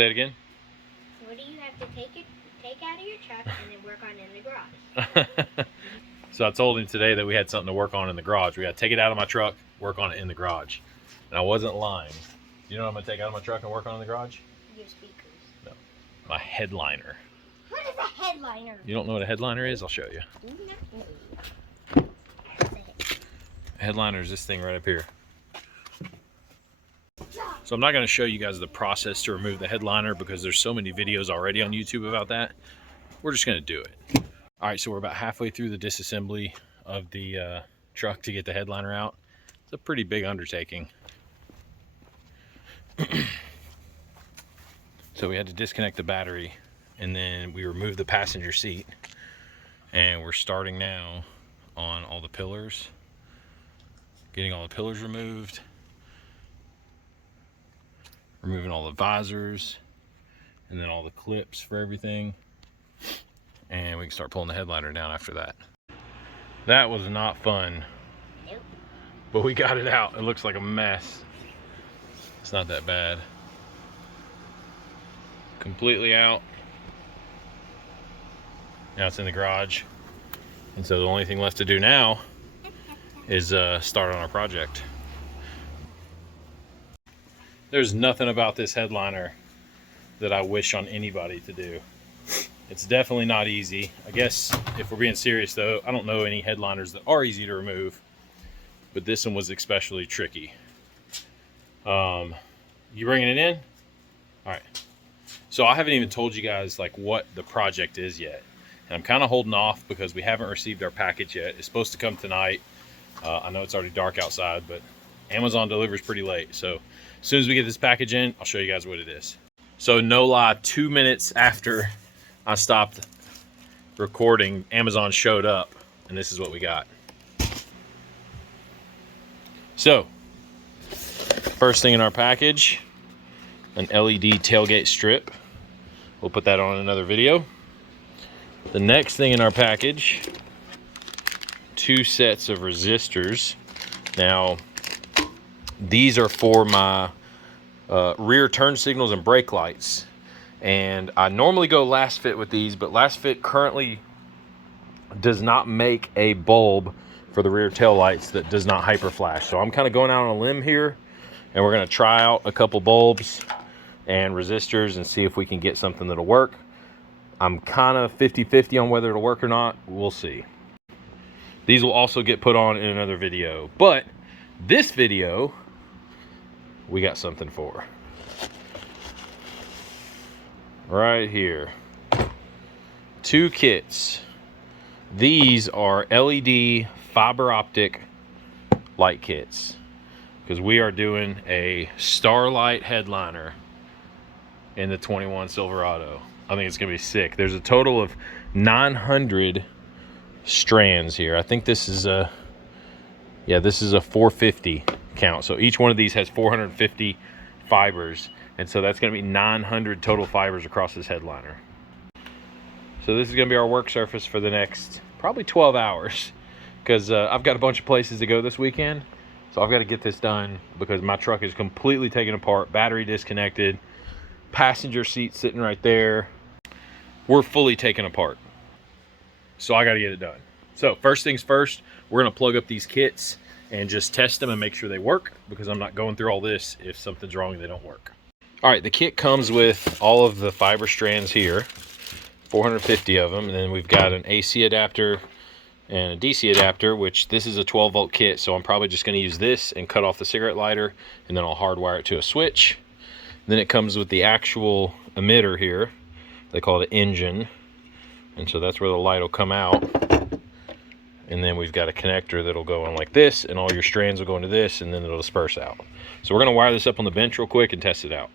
Say it again. What do you have to take out of your truck and then work on in the garage? So I told him today that we had something to work on in the garage. We got to take it out of my truck, work on it in the garage. And I wasn't lying. You know what I'm going to take out of my truck and work on in the garage? Your speakers. No. My headliner. What is a headliner? You don't know what a headliner is? I'll show you. No. A headliner is this thing right up here. So I'm not going to show you guys the process to remove the headliner because there's so many videos already on YouTube about that. We're just going to do it. All right, so we're about halfway through the disassembly of the truck to get the headliner out. It's a pretty big undertaking. So we had to disconnect the battery and then we removed the passenger seat. And we're starting now on all the pillars. Getting all the pillars removed. Removing all the visors. And then all the clips for everything. And we can start pulling the headliner down after that. That was not fun. Nope. But we got it out. It looks like a mess. It's not that bad. Completely out. Now it's in the garage. And so the only thing left to do now is start on our project. There's nothing about this headliner that I wish on anybody to do. It's definitely not easy. I guess if we're being serious though, I don't know any headliners that are easy to remove, but this one was especially tricky. You bringing it in? All right. So I haven't even told you guys like what the project is yet. And I'm kind of holding off because we haven't received our package yet. It's supposed to come tonight. I know it's already dark outside, but Amazon delivers pretty late. So as soon as we get this package in, I'll show you guys what it is. So no lie, 2 minutes after I stopped recording, Amazon showed up, and this is what we got. So, first thing in our package, an LED tailgate strip. We'll put that on another video. The next thing in our package, 2 sets of resistors. Now, these are for my rear turn signals and brake lights. And I normally go last fit with these, but last fit currently does not make a bulb for the rear tail lights that does not hyper flash. So I'm kind of going out on a limb here, and we're going to try out a couple bulbs and resistors and see if we can get something that'll work. I'm kind of 50-50 on whether it'll work or not. We'll see. These will also get put on in another video, but this video we got something for. Right here, 2 kits. These are LED fiber optic light kits because we are doing a Starlight headliner in the 21 Silverado. I think it's gonna be sick. There's a total of 900 strands here. I think this is a, yeah, this is a 450 count. So each one of these has 450 fibers. And so that's going to be 900 total fibers across this headliner. So this is going to be our work surface for the next probably 12 hours. Because I've got a bunch of places to go this weekend. So I've got to get this done because my truck is completely taken apart. Battery disconnected. Passenger seat sitting right there. We're fully taken apart. So I got to get it done. So first things first, we're going to plug up these kits and just test them and make sure they work. Because I'm not going through all this if something's wrong and they don't work. All right, the kit comes with all of the fiber strands here, 450 of them, and then we've got an AC adapter and a DC adapter, which this is a 12-volt kit, so I'm probably just going to use this and cut off the cigarette lighter, and then I'll hardwire it to a switch. And then it comes with the actual emitter here. They call it an engine, and so that's where the light will come out. And then we've got a connector that'll go on like this, and all your strands will go into this, and then it'll disperse out. So we're going to wire this up on the bench real quick and test it out.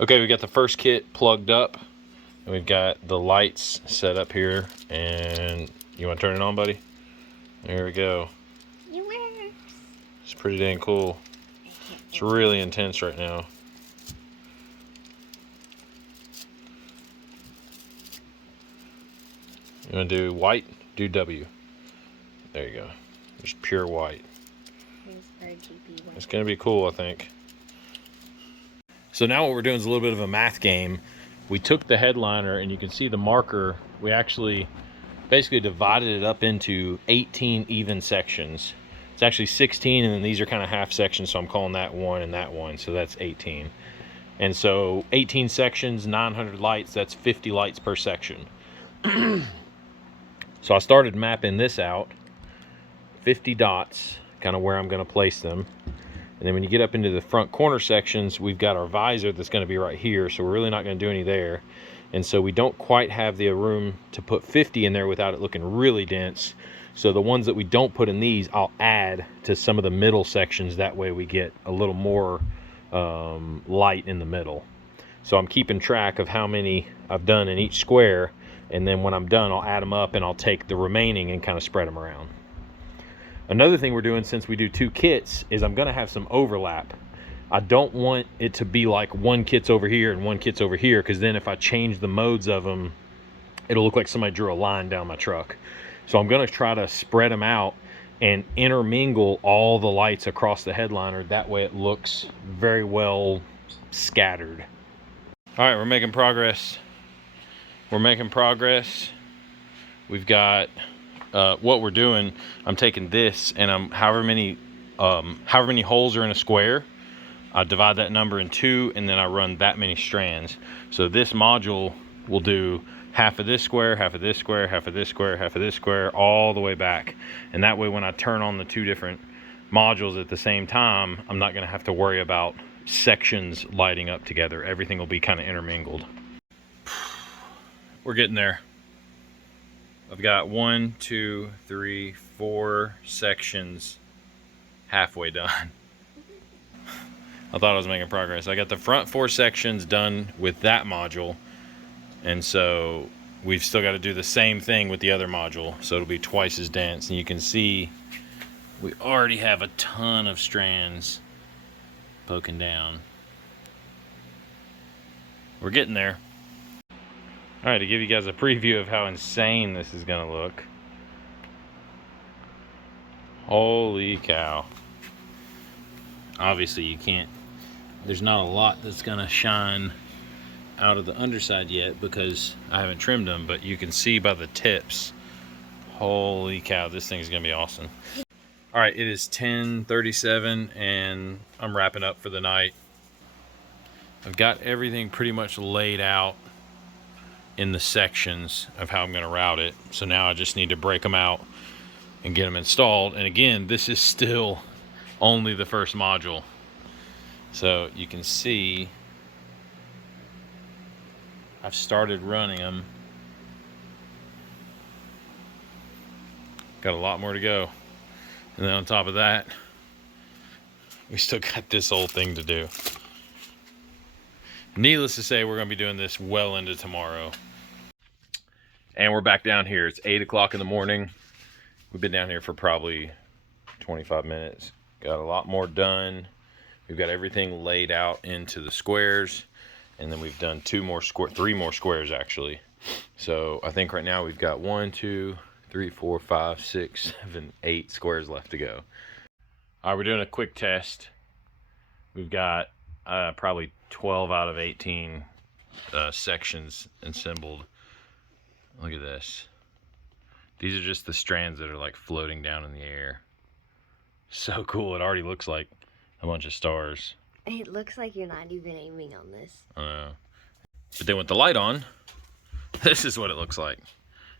Okay, we got the first kit plugged up, and we've got the lights set up here. And you want to turn it on, buddy? There we go. It works. It's pretty dang cool. It's really intense right now. You want to do white? Do W. There you go. Just pure white. It's going to be cool, I think. So now what we're doing is a little bit of a math game. We took the headliner, and you can see the marker. We actually basically divided it up into 18 even sections. It's actually 16, and then these are kind of half sections, so I'm calling that one and that one, so that's 18. And so 18 sections, 900 lights, that's 50 lights per section. So I started mapping this out, 50 dots, kind of where I'm going to place them. And then when you get up into the front corner sections, we've got our visor that's going to be right here, so we're really not going to do any there. And so we don't quite have the room to put 50 in there without it looking really dense. So the ones that we don't put in these, I'll add to some of the middle sections. That way we get a little more light in the middle. So I'm keeping track of how many I've done in each square. And then when I'm done, I'll add them up and I'll take the remaining and kind of spread them around. Another thing we're doing, since we do 2 kits, is I'm going to have some overlap. I don't want it to be like one kit's over here and one kit's over here, because then if I change the modes of them, it'll look like somebody drew a line down my truck. So I'm going to try to spread them out and intermingle all the lights across the headliner. That way it looks very well scattered. All right, we're making progress. We're making progress. We've got what we're doing. I'm taking this, and I'm however many holes are in a square, I divide that number in 2, and then I run that many strands. So this module will do half of this square, half of this square, half of this square, half of this square, all the way back. And that way when I turn on the 2 different modules at the same time, I'm not going to have to worry about sections lighting up together. Everything will be kind of intermingled. We're getting there. I've got 1, 2, 3, 4 sections halfway done. I thought I was making progress. I got the front 4 sections done with that module, and so we've still got to do the same thing with the other module, so it'll be twice as dense. And you can see we already have a ton of strands poking down. We're getting there. All right, to give you guys a preview of how insane this is gonna look. Holy cow. Obviously you can't, there's not a lot that's gonna shine out of the underside yet because I haven't trimmed them, but you can see by the tips. Holy cow, this thing's gonna be awesome. All right, it is 10:37 and I'm wrapping up for the night. I've got everything pretty much laid out in the sections of how I'm going to route it. So now I just need to break them out and get them installed. And again, this is still only the first module. So you can see I've started running them. Got a lot more to go. And then on top of that, we still got this whole thing to do. Needless to say, we're going to be doing this well into tomorrow. And we're back down here. It's 8 o'clock in the morning. We've been down here for probably 25 minutes. Got a lot more done. We've got everything laid out into the squares. And then we've done 3 more squares actually. So I think right now we've got 1, 2, 3, 4, 5, 6, 7, 8 squares left to go. All right, we're doing a quick test. We've got probably 12 out of 18 sections assembled. Look at this. These are just the strands that are like floating down in the air. So cool. It already looks like a bunch of stars. It looks like you're not even aiming on this. I know. But then with the light on, this is what it looks like.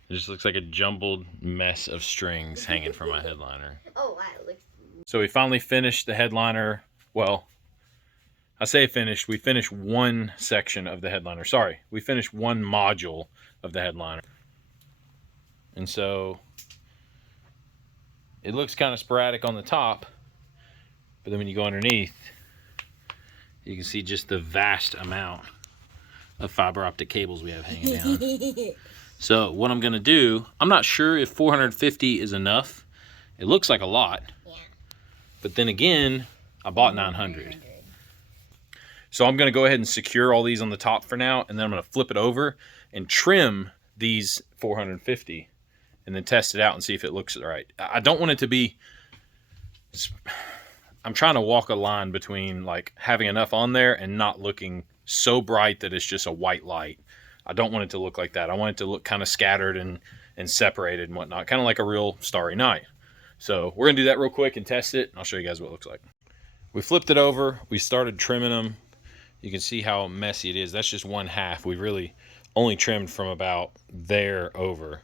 It just looks like a jumbled mess of strings hanging from my headliner. Oh, wow. It looks... So we finally finished the headliner. Well, I say finished. We finished one section of the headliner. Sorry, we finished one module of the headliner. And so it looks kind of sporadic on the top, but then when you go underneath, you can see just the vast amount of fiber optic cables we have hanging down. So what I'm gonna do, I'm not sure if 450 is enough. It looks like a lot. Yeah. But then again, I bought 900. So I'm gonna go ahead and secure all these on the top for now, and then I'm gonna flip it over and trim these 450 and then test it out and see if it looks right. I don't want it to be, I'm trying to walk a line between like having enough on there and not looking so bright that it's just a white light. I don't want it to look like that. I want it to look kind of scattered and separated and whatnot, kind of like a real starry night. So we're gonna do that real quick and test it, and I'll show you guys what it looks like. We flipped it over, we started trimming them. You can see how messy it is. That's just one half. We really only trimmed from about there over.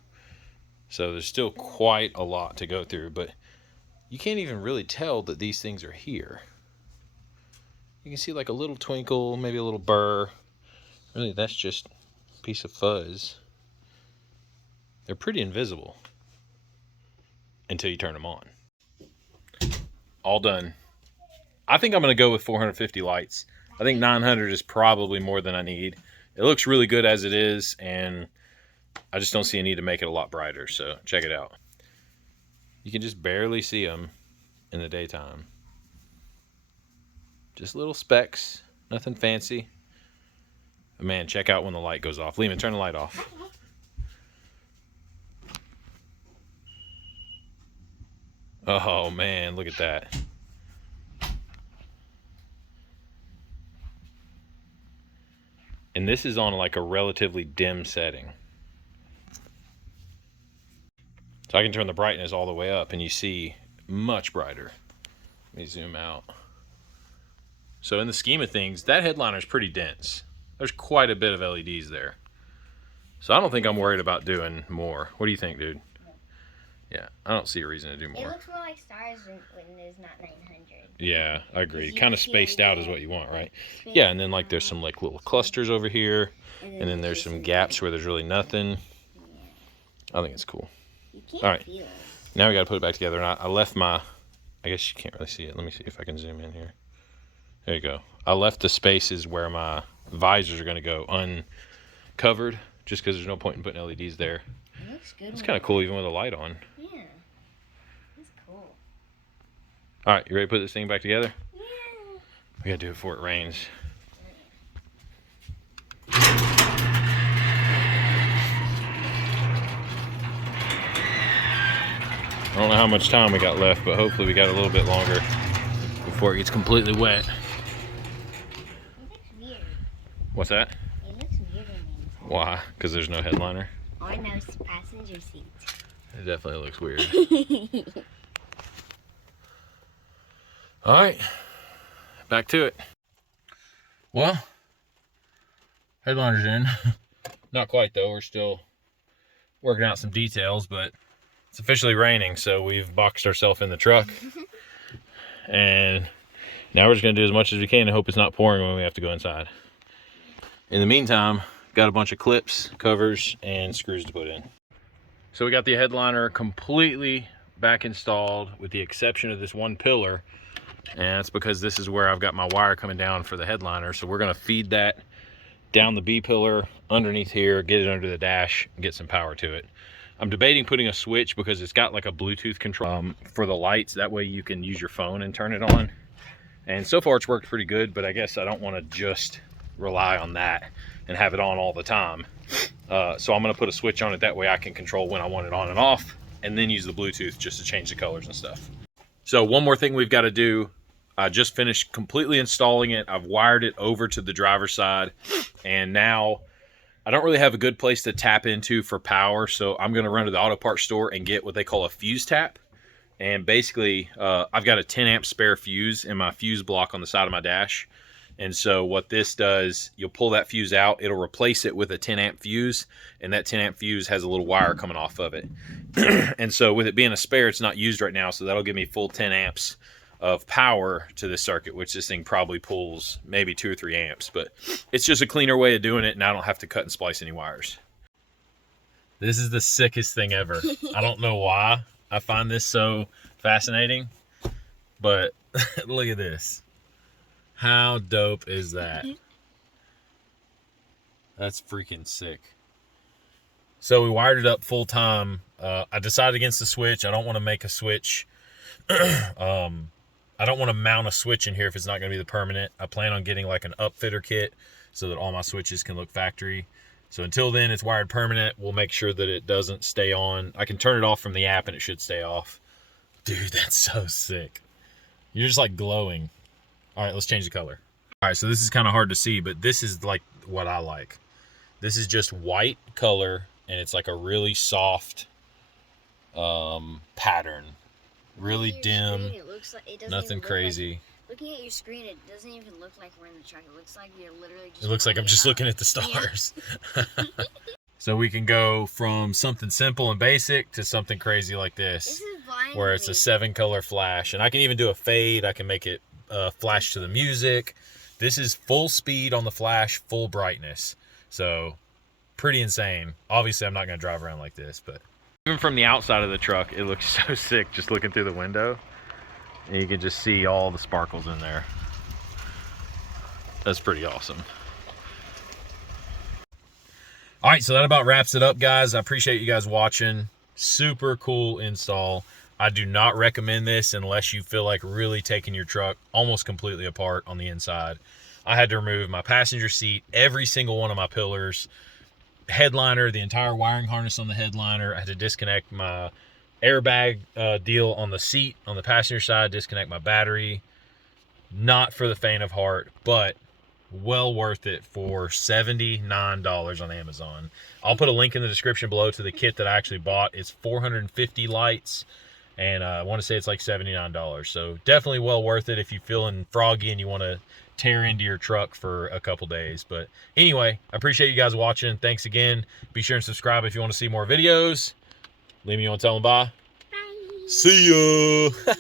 So there's still quite a lot to go through, but you can't even really tell that these things are here. You can see like a little twinkle, maybe a little burr. Really, that's just a piece of fuzz. They're pretty invisible until you turn them on. All done. I think I'm going to go with 450 lights. I think 900 is probably more than I need. It looks really good as it is, and I just don't see a need to make it a lot brighter, so check it out. You can just barely see them in the daytime. Just little specks, nothing fancy. But man, check out when the light goes off. Leaman, turn the light off. Oh man, look at that. And this is on like a relatively dim setting. So I can turn the brightness all the way up and you see much brighter. Let me zoom out. So in the scheme of things, that headliner is pretty dense. There's quite a bit of LEDs there. So I don't think I'm worried about doing more. What do you think, dude? Yeah, I don't see a reason to do more. It looks more like stars when there's not 900. Yeah, I agree. Kind of spaced out is what you want, right? Yeah, and then like there's some like little clusters over here, and then there's some gaps where there's really nothing. I think it's cool. All right, now we got to put it back together. And I left my, I guess you can't really see it. Let me see if I can zoom in here. There you go. I left the spaces where my visors are going to go uncovered, just because there's no point in putting LEDs there. It looks good. It's kind of cool even with a light on. Yeah, it's cool. All right, you ready to put this thing back together? Yeah. We got to do it before it rains. I don't know how much time we got left, but hopefully we got a little bit longer before it gets completely wet. It looks weird. What's that? It looks weird in there. Why? Because there's no headliner? Or no passenger seat. It definitely looks weird. All right, back to it. Well, headliner's in. Not quite though, we're still working out some details, but it's officially raining, so we've boxed ourselves in the truck. And now we're just gonna do as much as we can and hope it's not pouring when we have to go inside. In the meantime, got a bunch of clips, covers, and screws to put in. So we got the headliner completely back installed with the exception of this one pillar. And that's because this is where I've got my wire coming down for the headliner. So we're gonna feed that down the B pillar underneath here, get it under the dash, and get some power to it. I'm debating putting a switch because it's got like a Bluetooth control for the lights. That way you can use your phone and turn it on. And so far it's worked pretty good, but I guess I don't want to just rely on that and have it on all the time. So I'm going to put a switch on it. That way I can control when I want it on and off, and then use the Bluetooth just to change the colors and stuff. So one more thing we've got to do. I just finished completely installing it. I've wired it over to the driver's side, and now I don't really have a good place to tap into for power, so I'm going to run to the auto parts store and get what they call a fuse tap. And basically, I've got a 10 amp spare fuse in my fuse block on the side of my dash. And so what this does, you'll pull that fuse out, it'll replace it with a 10 amp fuse, and that 10 amp fuse has a little wire coming off of it. And so with it being a spare, it's not used right now, so that'll give me full 10 amps of power to this circuit, which this thing probably pulls maybe 2 or 3 amps, but it's just a cleaner way of doing it, and I don't have to cut and splice any wires. This is the sickest thing ever. I don't know why I find this so fascinating, but look at this. How dope is that? That's freaking sick. So we wired it up full time. I decided against the switch. I don't want to make a switch. I don't want to mount a switch in here if it's not going to be the permanent. I plan on getting like an upfitter kit so that all my switches can look factory. So until then, it's wired permanent. We'll make sure that it doesn't stay on. I can turn it off from the app and it should stay off. Dude, that's so sick. You're just like glowing. All right, let's change the color. All right, so this is kind of hard to see, but this is like what I like. This is just white color, and it's like a really soft pattern. Really dim. Screen, it looks like, it doesn't nothing crazy. Looking at your screen, it doesn't even look like we're in the truck. It looks like you're literally just... It looks like I'm just looking at the stars. Yeah. So we can go from something simple and basic to something crazy like this where it's a 7-color flash. And I can even do a fade. I can make it flash to the music. This is full speed on the flash, full brightness. So pretty insane. Obviously, I'm not going to drive around like this, but even from the outside of the truck, it looks so sick just looking through the window. And you can just see all the sparkles in there. That's pretty awesome. All right, so that about wraps it up, guys. I appreciate you guys watching. Super cool install. I do not recommend this unless you feel like really taking your truck almost completely apart on the inside. I had to remove my passenger seat, every single one of my pillars, headliner, the entire wiring harness on the headliner. I had to disconnect my airbag deal on the seat on the passenger side, disconnect my battery. Not for the faint of heart, but well worth it for $79 on Amazon. I'll put a link in the description below to the kit that I actually bought. It's 450 lights, and I want to say it's like $79. So definitely well worth it if you're feeling froggy and you want to tear into your truck for a couple days. But anyway, I appreciate you guys watching. Thanks again. Be sure and subscribe if you want to see more videos. Leaman, you want to tell them bye? Bye. See ya.